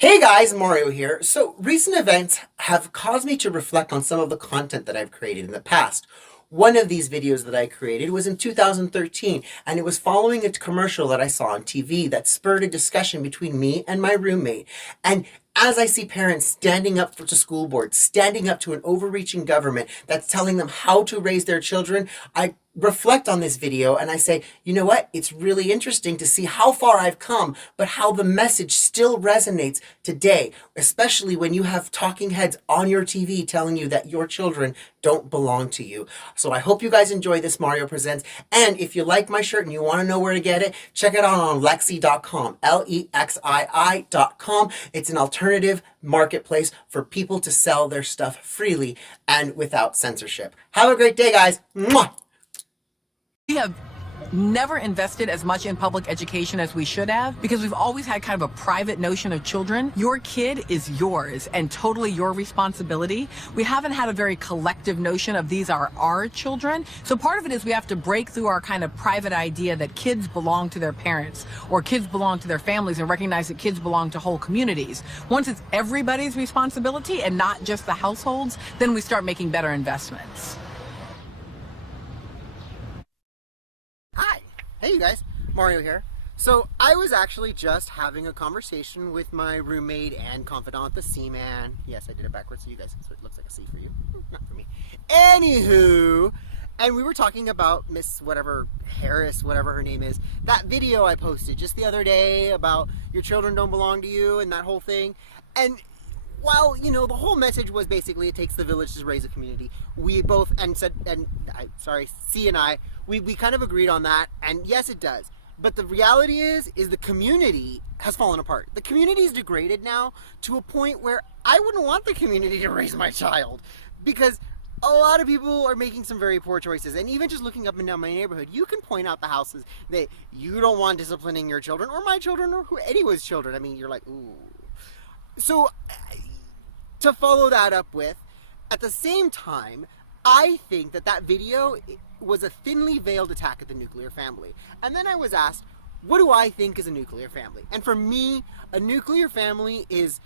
Hey guys, Mario here. So, recent events have caused me to reflect on some of the content that I've created in the past. One of these videos that I created was in 2013, and it was following a commercial that I saw on TV that spurred a discussion between me and my roommate. And as I see parents standing up to school boards, standing up to an overreaching government that's telling them how to raise their children, I reflect on this video and I say, you know what? It's really interesting to see how far I've come, but how the message still resonates today, especially when you have talking heads on your TV telling you that your children don't belong to you. So I hope you guys enjoy this Mario Presents. And if you like my shirt and you want to know where to get it, check it out on Lexii.com, Lexii.com. It's an alternative marketplace for people to sell their stuff freely and without censorship. Have a great day, guys. Mwah! We have never invested as much in public education as we should have because we've always had kind of a private notion of children. Your kid is yours and totally your responsibility. We haven't had a very collective notion of these are our children. So part of it is we have to break through our kind of private idea that kids belong to their parents or kids belong to their families and recognize that kids belong to whole communities. Once it's everybody's responsibility and not just the households, then we start making better investments. Hey you guys, Mario here. So I was actually just having a conversation with my roommate and confidant, the C-Man. Yes, I did it backwards so you guys, so it looks like a C for you, not for me. Anywho, and we were talking about Miss whatever Harris, whatever her name is, that video I posted just the other day about your children don't belong to you and that whole thing. And while, you know, the whole message was basically it takes the village to raise a community, we both, C and I, we kind of agreed on that, and yes, it does. But the reality is the community has fallen apart. The community is degraded now to a point where I wouldn't want the community to raise my child, because a lot of people are making some very poor choices. And even just looking up and down my neighborhood, you can point out the houses that you don't want disciplining your children, or my children, or anyone's children. I mean, you're like, ooh. So, to follow that up with, at the same time, I think that video was a thinly veiled attack at the nuclear family. And then I was asked, what do I think is a nuclear family? And for me, a nuclear family is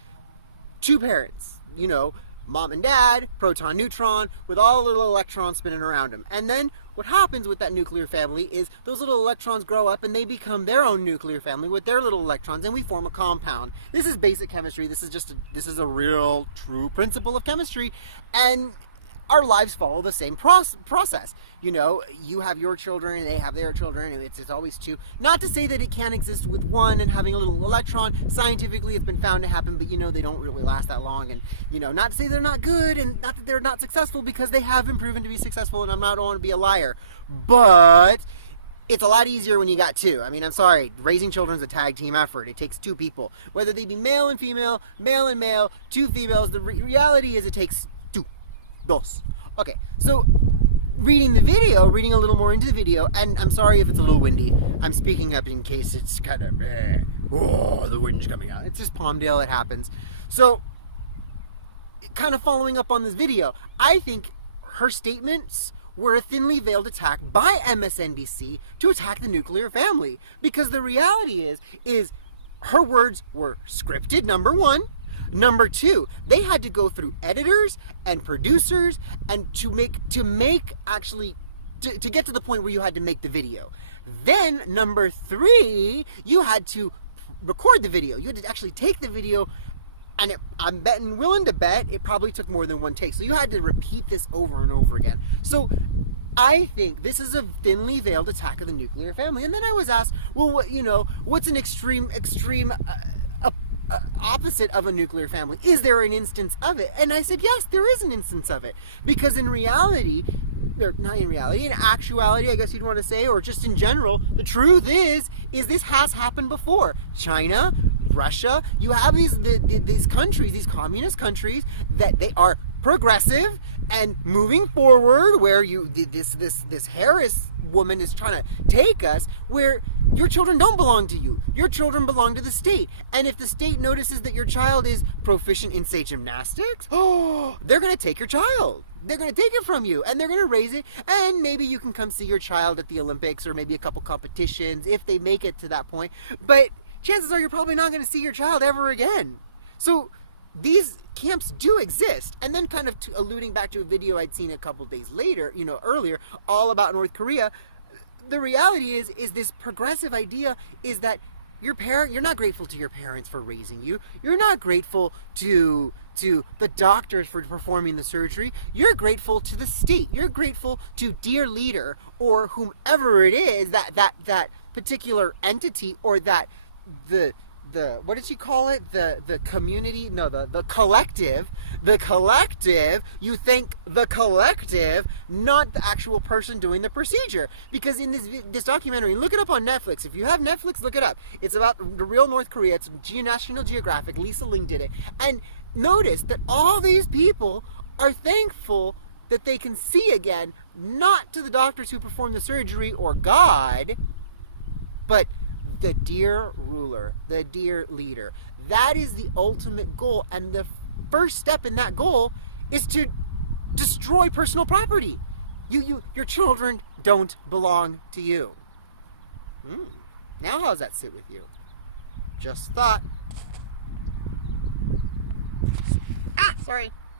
two parents, you know, mom and dad, proton, neutron, with all the little electrons spinning around them. And then what happens with that nuclear family is those little electrons grow up and they become their own nuclear family with their little electrons, and we form a compound. This is basic chemistry. This is a real, true principle of chemistry, and our lives follow the same process. You know, you have your children and they have their children, and it's always two. Not to say that it can't exist with one and having a little electron. Scientifically, it's been found to happen, but you know, they don't really last that long. And you know, not to say they're not good and not that they're not successful, because they have been proven to be successful, and I don't want to be a liar. But it's a lot easier when you got two. I mean, I'm sorry, raising children is a tag team effort. It takes two people, whether they be male and female, male and male, two females. The reality is it takes dos. Okay, so reading a little more into the video, and I'm sorry if it's a little windy. I'm speaking up in case it's kind of, the wind's coming out. It's just Palmdale, it happens. So, kind of following up on this video, I think her statements were a thinly veiled attack by MSNBC to attack the nuclear family. Because the reality is her words were scripted, number one. Number two, they had to go through editors and producers and to get to the point where you had to make the video. Then number three, you had to record the video. You had to actually take the video, and I'm willing to bet it probably took more than one take. So you had to repeat this over and over again. So I think this is a thinly veiled attack of the nuclear family. And then I was asked, well, what's an extreme opposite of a nuclear family? Is there an instance of it? And I said, yes, there is an instance of it. Because in reality, or not in reality, in actuality, I guess you'd want to say, or just in general, the truth is this has happened before. China, Russia, you have these countries, these communist countries, that they are progressive and moving forward, where this Harris woman is trying to take us, where your children don't belong to you. Your children belong to the state. And if the state notices that your child is proficient in, say, gymnastics, they're going to take your child. They're going to take it from you, and they're going to raise it, and maybe you can come see your child at the Olympics, or maybe a couple competitions if they make it to that point. But chances are you're probably not going to see your child ever again. So these camps do exist. And then kind of alluding back to a video I'd seen a couple days later, earlier, all about North Korea, the reality is this progressive idea is that you're not grateful to your parents for raising you. You're not grateful to the doctors for performing the surgery. You're grateful to the state. You're grateful to dear leader or whomever it is, that particular entity, or that the what did she call it? The community? No, the collective. The collective, you thank the collective, not the actual person doing the procedure. Because in this documentary, look it up on Netflix. If you have Netflix, look it up. It's about the real North Korea. It's National Geographic. Lisa Ling did it. And notice that all these people are thankful that they can see again, not to the doctors who performed the surgery or God, but the dear ruler, the dear leader. That is the ultimate goal, and the first step in that goal is to destroy personal property. Your children don't belong to you. Now how does that sit with you? Just thought. Sorry.